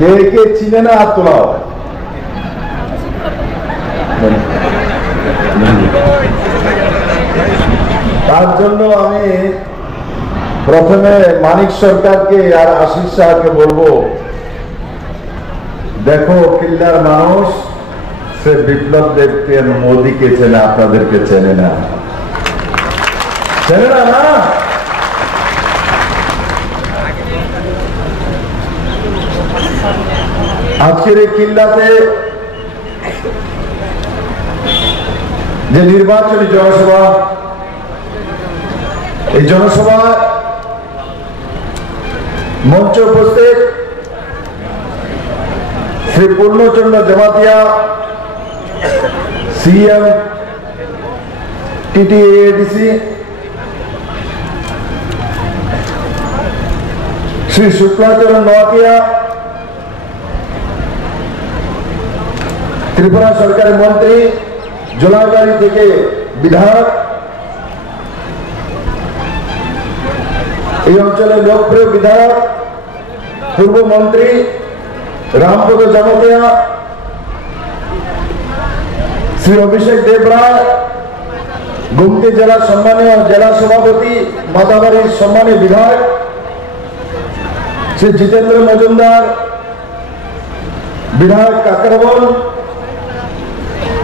কে কে চিনে না হাত তোলা হয়। তার জন্য আমি প্রথমে মানিক সরকারকে আর আশিস শাহকে বলবো, দেখো কিল্লার মানুষ সে বিপ্লব দেবকে মোদীকে চেনে, আপনাদেরকে চেনে না, চেনে না। না আজকের এই কিল্লাতে যে নির্বাচনী জনসভা, এই জনসভা মঞ্চে উপস্থিত শ্রী পূর্ণচন্দ্র জমাতিয়া, সিএম টিটিএডিসি, শ্রী শুক্লাচরণ নোয়াতিয়া, ত্রিপুরা সরকারের মন্ত্রী, জোলাইবাড়ি থেকে বিধায়ক, এই অঞ্চলের লোকপ্রিয় বিধায়ক, পূর্বমন্ত্রী রামপদ জমাতিয়া, শ্রী অভিষেক দেবরায়, গুমতি জেলার সম্মানীয় জেলা সভাপতি, মাতাবাড়ির সম্মানীয় বিধায়ক, শ্রী জিতেন্দ্র মজুমদার, বিধায়ক কাকরবন,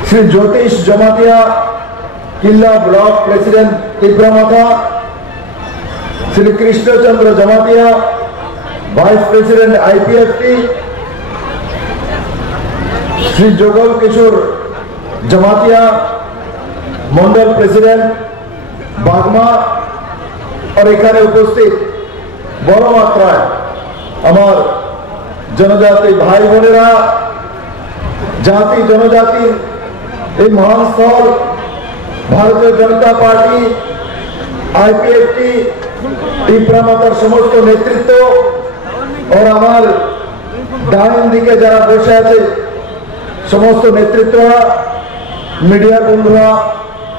শ্রী জ্যোতিষ জমাতিয়া, কিল্লা ব্লক প্রেসিডেন্ট তীব্রমাথা, Shri Krishnachandra Jamatia, vice president IPFT, Shri Jugal Kishore Jamatia, mandal president Bagma, আর এখানে উপস্থিত বড় মাত্রায় আমার জনজাতি ভাই বোনেরা, জাতি জনজাতির এই মহান স্থল ভারতীয় জনতা পার্টি, আইপিএফটি, তীব্রমাতার সমস্ত নেতৃত্ব, और আমার ডান দিকে যারা বসে আছে সমস্ত নেতৃত্বরা, মিডিয়ার বন্ধুরা,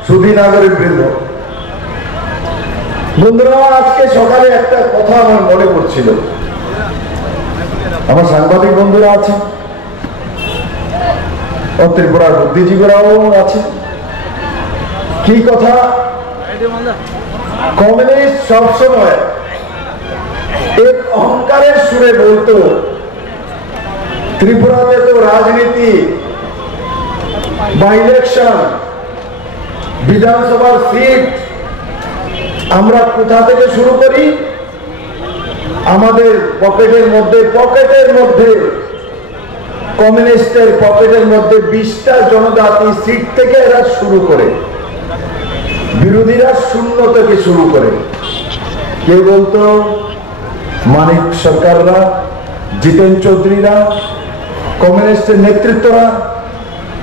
সুধী নাগরিক বৃন্দ, বন্ধুরা, আজকে সকালে একটা কথা আমার মনে পড়ছিল। আমার সাংবাদিক বন্ধুরা আছে, ও ত্রিপুরার বুদ্ধিজীবীরাও আছে। কি কথা? কমিউনিস্ট সবসময় এক অহংকারের সুরে বলতো, ত্রিপুরাতে তো রাজনীতি বা ইলেকশন, বিধানসভার সিট আমরা কোথা থেকে শুরু করি? আমাদের পকেটের মধ্যে কমিউনিস্টের পকেটের মধ্যে 20টা জনজাতি সিট থেকে এরা শুরু করে, বিরোধীরা 0 থেকে শুরু করে। কে বলতো? মানিক সরকাররা, জিতেন চৌধুরীরা, কমিউনিস্টের নেতৃত্বরা,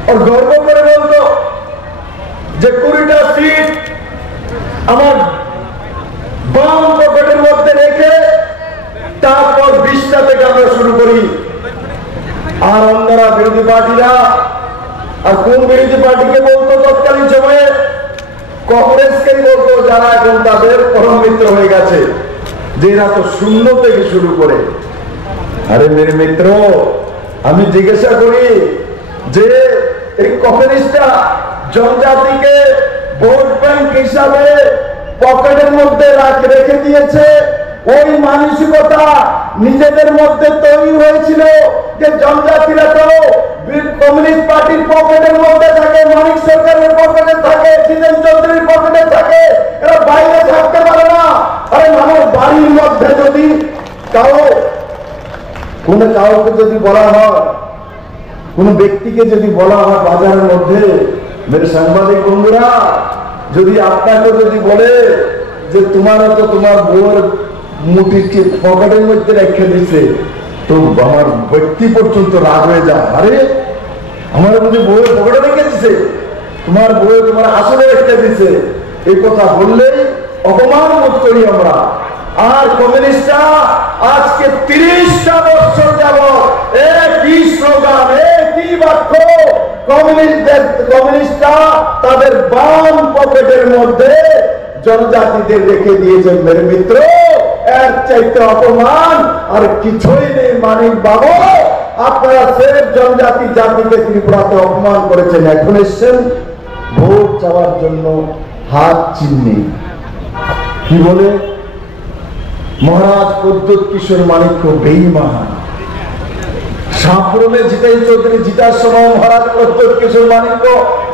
আর গর্ব করে বলতো যে 20টা সিট আমার বাম পকেটের মধ্যে রেখে তারপর 20টা থেকে আমরা শুরু করি। আর অন্যরা বিরোধী পার্টিরা, আর কোন বিরোধী পার্টিকে বলতো তৎকালীন সময়ে? কংগ্রেসকে বলতো, যারা এখন তাদের পরম মিত্র হয়ে গেছে, যে এরা তো 0 থেকে শুরু করে। আরে মেরে মিত্র, আমি জিজ্ঞাসা করি যে এই কমিউনিস্টরা জনজাতিকে ভোট ব্যাংক হিসাবে পকেটের মধ্যে রেখে দিয়েছে। ওই মানসিকতা নিজেদের মধ্যে তৈরি হয়েছিল যে জনজাতিরা তো কমিউনিস্ট পার্টির পকেটের মধ্যে থাকে, মানিক সরকারের পকেটে থাকে, জিতেন চৌধুরীর পকেটে থাকে, এরা বাইরে থাকতে পারে না। আরে আমার বাড়ির মধ্যে যদি কাউকে যদি বলা হয়, কোন ব্যক্তিকে যদি বলা হয় বাজারের মধ্যে, মেরে সাংবাদিক বন্ধুরা, যদি আপনাকে যদি বলে যে তোমারা তো তোমার বউয়ের মুঠিকে পকেটের মধ্যে রেখে দিচ্ছে, তো আমার ব্যক্তি পর্যন্ত রাগ হয়ে যায়। আরে আমার মধ্যে বউয়ের পকেটে রেখে দিচ্ছে, তোমার বউ তোমার আসলে রেখে দিচ্ছে, এই কথা বললেই অপমান বোধ করি আমরা। আর কমিউনিস্টরা আজকে 30টা বছর যাবত একই স্লোগান, একই বাক্য, কমিউনিস্টরা তাদের বাম পকেটের মধ্যে জনজাতিদের রেখে দিয়েছে। মেরে মিত্র, এর চাইতে অপমান আর কিছুই নেই। মানিক বাবু, আপনারা সেফ জনজাতি জাতিকে ত্রিপুরাতে অপমান করেছেন, এখন এসছেন ভোট চাওয়ার জন্য হাত চিহ্নে। কি বলে মহারাজ প্রদ্যোৎ কিশোর মানিক্য বেঈমান। সাপুরমে জিতাই চৌধুরী জিতার সময় মহারাজ প্রদ্যোৎ কিশোর মানিক্য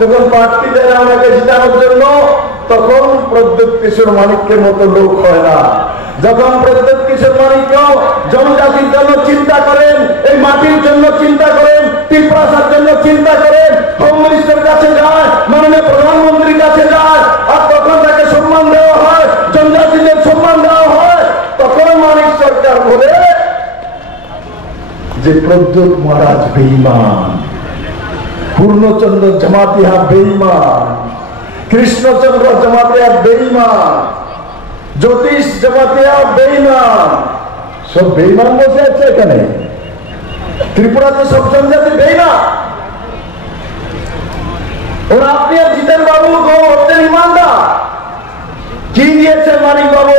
যখন প্রার্থী দেয় আমাকে জিতানোর জন্য, তখন প্রদ্যোৎ কিশোর মানিক্যের মতো লোক হয় না। যখন প্রদ্যোৎ কিশোর মানিক্য জনজাতির জন্য চিন্তা করেন, এই মাটির জন্য চিন্তা করেন, ত্রিপুরার জন্য চিন্তা করেন, হোম মিনিস্টারের কাছে যায়, মাননীয় প্রধানমন্ত্রীর কাছে যায়, আর তখন তাকে সম্মান দেওয়া হয়, জনজাতিদের সম্মান দেওয়া হয়, তখন মানিক সরকার বলে যে প্রদ্যোৎ মহারাজ বেঈমান, পূর্ণচন্দ্র জমাতিয়া বেঈমান, কৃষ্ণচন্দ্র জমাতিয়া বেঈমান, জ্যোতিষ জমাতিয়া বেঈমান, সব বেঈমান বসে আছে এখানে। ত্রিপুরাতে সব জনজাতি বেঈমান। ওরা আপনি আর জিতেন বাবু হচ্ছেন ইমানদার। কি দিয়েছে মানিক বাবু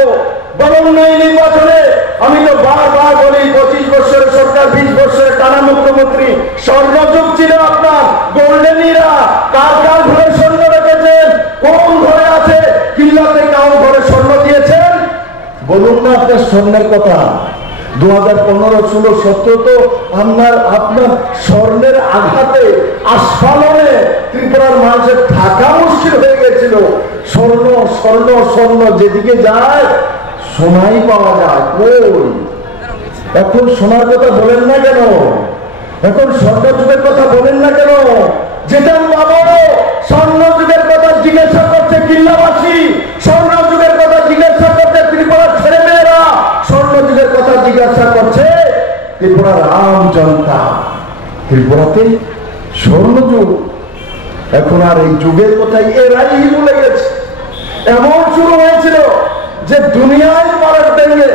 বলুন এই নির্বাচনে? আমি তো বারবার বলি 25 বছরের সরকার, 20 বছরের টানা মুখ্যমন্ত্রী, স্বর্ণযুগ ছিল আপনার, গোল্ডেন ইরা। কার কার ঘরে স্বর্ণ রেখেছেন? কোন ঘরে আছে? কিল্লাতে কার ঘরে স্বর্ণ দিয়েছেন? বলুন না আপনার স্বর্ণের কথা। 2015, 16, 17 তো আপনার স্বর্ণের আঘাতে আস্ফালনে ত্রিপুরার মানুষের থাকা মুশকিল হয়ে গেছিল। স্বর্ণ স্বর্ণ স্বর্ণ, যেদিকে যায় সোনাই পাওয়া যায়। কই এখন সোনার কথা বলেন না কেন? এখন স্বর্ণ যুগের কথা বলেন না কেন? যেটা বাবু স্বর্ণ যুগের কথা জিজ্ঞাসা করছে কিল্লাবাসী, স্বর্ণ যুগের কথা জিজ্ঞাসা করছে ত্রিপুরার ছেলেমেয়েরা, স্বর্ণ যুগের কথা জিজ্ঞাসা করছে ত্রিপুরার আম জনতা। ত্রিপুরাতে স্বর্ণ যুগ, এখন আর এই যুগের কথাই এরাই ভুলে গেছে। এমন শুরু হয়েছিল যে দুনিয়ায় পালট দেবে।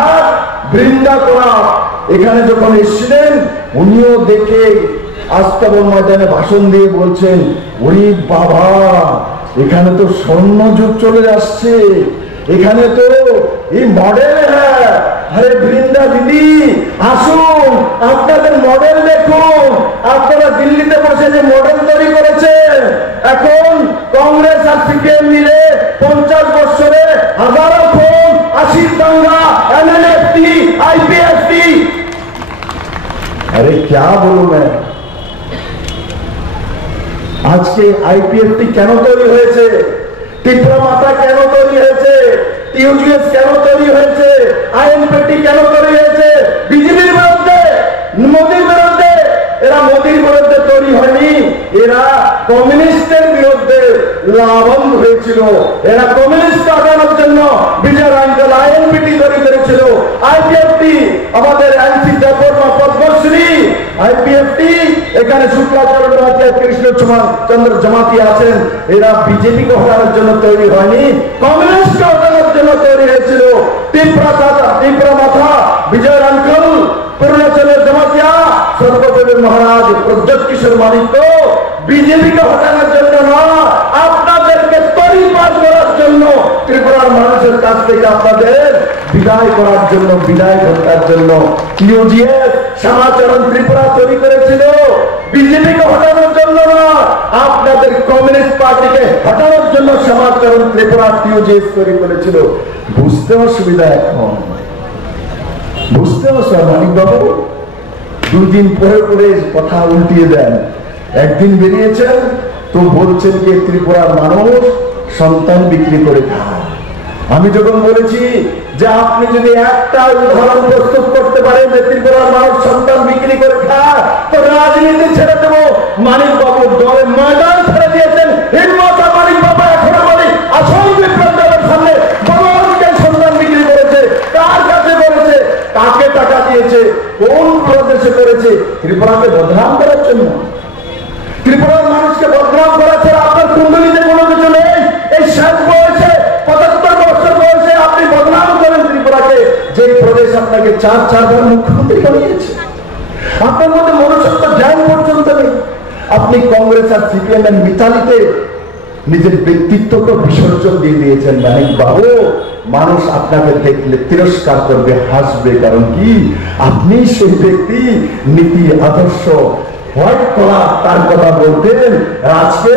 আর বৃন্দা করা এখানে যখন এসেছিলেন, উনিও দেখে আস্তাবল ময়দানে ভাষণ দিয়ে বলছেন, ওরে বাবা এখানে তো স্বর্ণ যুগ চলে আসছে, এখানে তো এই মডেল। হ্যাঁ আরে বৃন্দা দিদি আসুন, আপনাদের মডেল দেখুন। আপনারা দিল্লিতে বসে যে মডেল তৈরি করেছেন, এখন কংগ্রেস আর সিপিএম মিলে 50 বছরে হাজারো খুন, 80 দাঙ্গা, এনএলএফটি, আইপিএফটি। अरे क्या बोलूं मैं? আজকে আইপিএফটি কেন তৈরি হয়েছে? ত্রিপুরা মাতা কেন তৈরি হয়েছে? টিউজিএস কেন তৈরি হয়েছে? আইএনপিটি কেন তৈরি হয়েছে? বিজেপির বিরুদ্ধে, মোদীর বিরুদ্ধে। এরা মোদীর বিরুদ্ধে তৈরি হয়নি, এরা কমিউনিস্টের বিরুদ্ধে লাভবান হয়েছিল। এরা কমিউনিস্ট আগানোর জন্য বিজয় আঙ্কেল আইএনপিটি তৈরি করেছিল। আইপিএফটি আমাদের এনসি দেববর্মা পদ্মশ্রী, আইপিএফটি এখানে শুক্লাচরণ কৃষ্ণচন্দ্র জমাতি আছেন। এরা বিজেপিকে হটানোর জন্য তৈরি হয়নি, কমিউনিস্টকে হটানোর জন্য তৈরি হয়েছিল। ত্রিপুরা মাথা বিজয় আঙ্কেল, পূর্ণচন্দ্র জমাতিয়া, সর্বদেবের মহারাজ প্রদ্যোৎ কিশোর মানিক্য বিজেপিকে হটানোর জন্য না, আপনাদেরকে তৈরিপাত করার জন্য, ত্রিপুরার মানুষের কাছ থেকে আপনাদের বিদায় করার জন্য, বিদায় ঘটার জন্য টিউজিএস সমাচরণ ত্রিপুরা তৈরি করেছিল। বিজেপিকে হটানোর জন্য না, আপনাদের কমিউনিস্ট পার্টিকে হটানোর জন্য সমাচরণ ত্রিপুরা টিউজিএস তৈরি করেছিল। বুঝতে অসুবিধা এখন, বুঝতে অসুবিধা। মানিক বাবু 2 দিন পরে কথা উল্টিয়ে দেন। একদিন বেরিয়েছেন তো বলছেন যে ত্রিপুরার মানুষ সন্তান বিক্রি করে খায়। আমি যখন বলেছি যে আপনি যদি একটা উদাহরণ প্রস্তুত করতে পারেন যে ত্রিপুরার মানুষ সন্তান বিক্রি করে খায়, তো রাজনীতি ছেড়ে দেবো। মানিক বাবু দলে ময়দান ছেড়ে দিয়েছেন। হিম্মত মানিক বাবু এখনো বলি, আসল বিপ্লব দলের সামনে বড়কে সন্তান বিক্রি করেছে, কার কাছে করেছে, কাকে টাকা দিয়েছে, কোন প্রদেশে করেছে? ত্রিপুরাকে বদনাম করার জন্য, ত্রিপুরার মানুষকে বদনাম করা ছাড়া আপনার কুণ্ডলিতে কোনো কিছু নেই। এই শেষ বয়সে 75 বছর বয়সে আপনি বদনাম করেন ত্রিপুরাকে, যে প্রদেশ আপনাকে 4 মুখ্যমন্ত্রী বানিয়েছে। আপনার মধ্যে মনুষ্যত্ব জ্ঞান পর্যন্ত নেই। আপনি কংগ্রেস আর সিপিএম এর মিতালিতে নিজের ব্যক্তিত্বকে বিসর্জন দিয়ে দিয়েছেন। মানিক বাবু মানুষ আপনাকে দেখলে তিরস্কার করবে, হাসবে। কারণ কি? আপনি সেই ব্যক্তি, নীতি আদর্শ হোয়াইট কলার তার কথা বলতেন। আজকে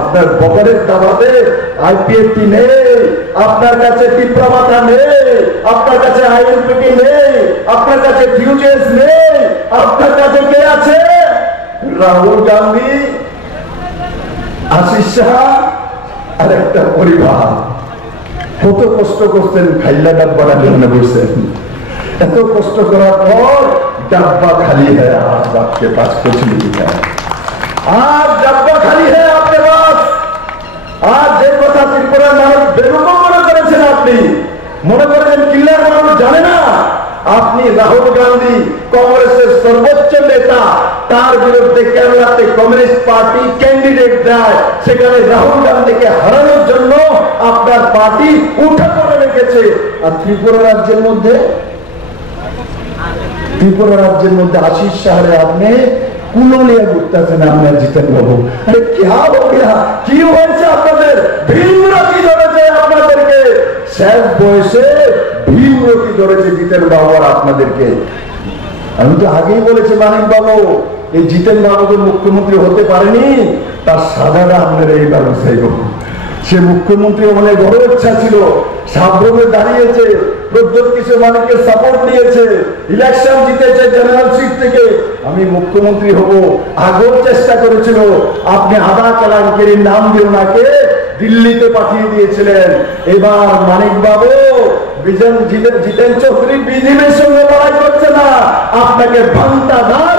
আপনার বগরের দাবাতে আইপিএফটি নেই, আপনার কাছে টিপ্রামাতা নেই, আপনার কাছে আইএলপিটি নেই, আপনার কাছে ফিউচার্স নেই, আপনার কাছে কে আছে? রাহুল গান্ধী, আশিস শাহ আর একটা পরিবার। কত কষ্ট করছেন, খাইলা ডাব্বাটা জন্য বসছেন। এত কষ্ট করার পর डब्बा खाली है, आज आपके पास कुछ नहीं है। आज डब्बा खाली है आपके पास। आज যে কথা ত্রিপুরার মানুষ বেরুকম মনে করেছেন, আপনি মনে করেছেন কিল্লার মানুষ জানে না। আপনি রাহুল গান্ধী কংগ্রেসের সর্বোচ্চ নেতা, তার বিরুদ্ধে কেরালাতে কমিউনিস্ট পার্টি ক্যান্ডিডেট দেয়, সেখানে রাহুল গান্ধীকে হারানোর জন্য আপনার পার্টি উঠে পড়ে রেখেছে। আর ত্রিপুরা রাজ্যের মধ্যে আশিস শাহরে আপনি কুলো নিয়ে ঘুরতেছেন। আপনার জিতেন বাবু, আরে কি হয়েছে আপনাদের? ভীমরতি ধরেছে আপনাদেরকে, শেষ বয়সে ভীমরতি ধরেছে জিতেন বাবু আর আপনাদেরকে। আমি তো আগেই বলেছি মানিক বাবু, এই জিতেন বাবু তো মুখ্যমন্ত্রী হতে পারেনি, তার সাজাটা আপনারা এইবার চাইব। সে মুখ্যমন্ত্রী অনেক বড় ইচ্ছা ছিল, সাবরমে দাঁড়িয়েছে, প্রদ্যোৎ কিশোর মানিককে সাপোর্ট দিয়েছে, ইলেকশন জিতেছে জেনারেল সিট থেকে, আমি মুখ্যমন্ত্রী হব আগেও চেষ্টা করেছিল। আপনি আধা কালাঙ্কের নাম দিয়ে ওনাকে দিল্লিতে পাঠিয়ে দিয়েছিলেন। এবার মানিক বাবু জিতেন চৌধুরী বিজেপির সঙ্গে লড়াই করছে না, আপনাকে ভান্তাদার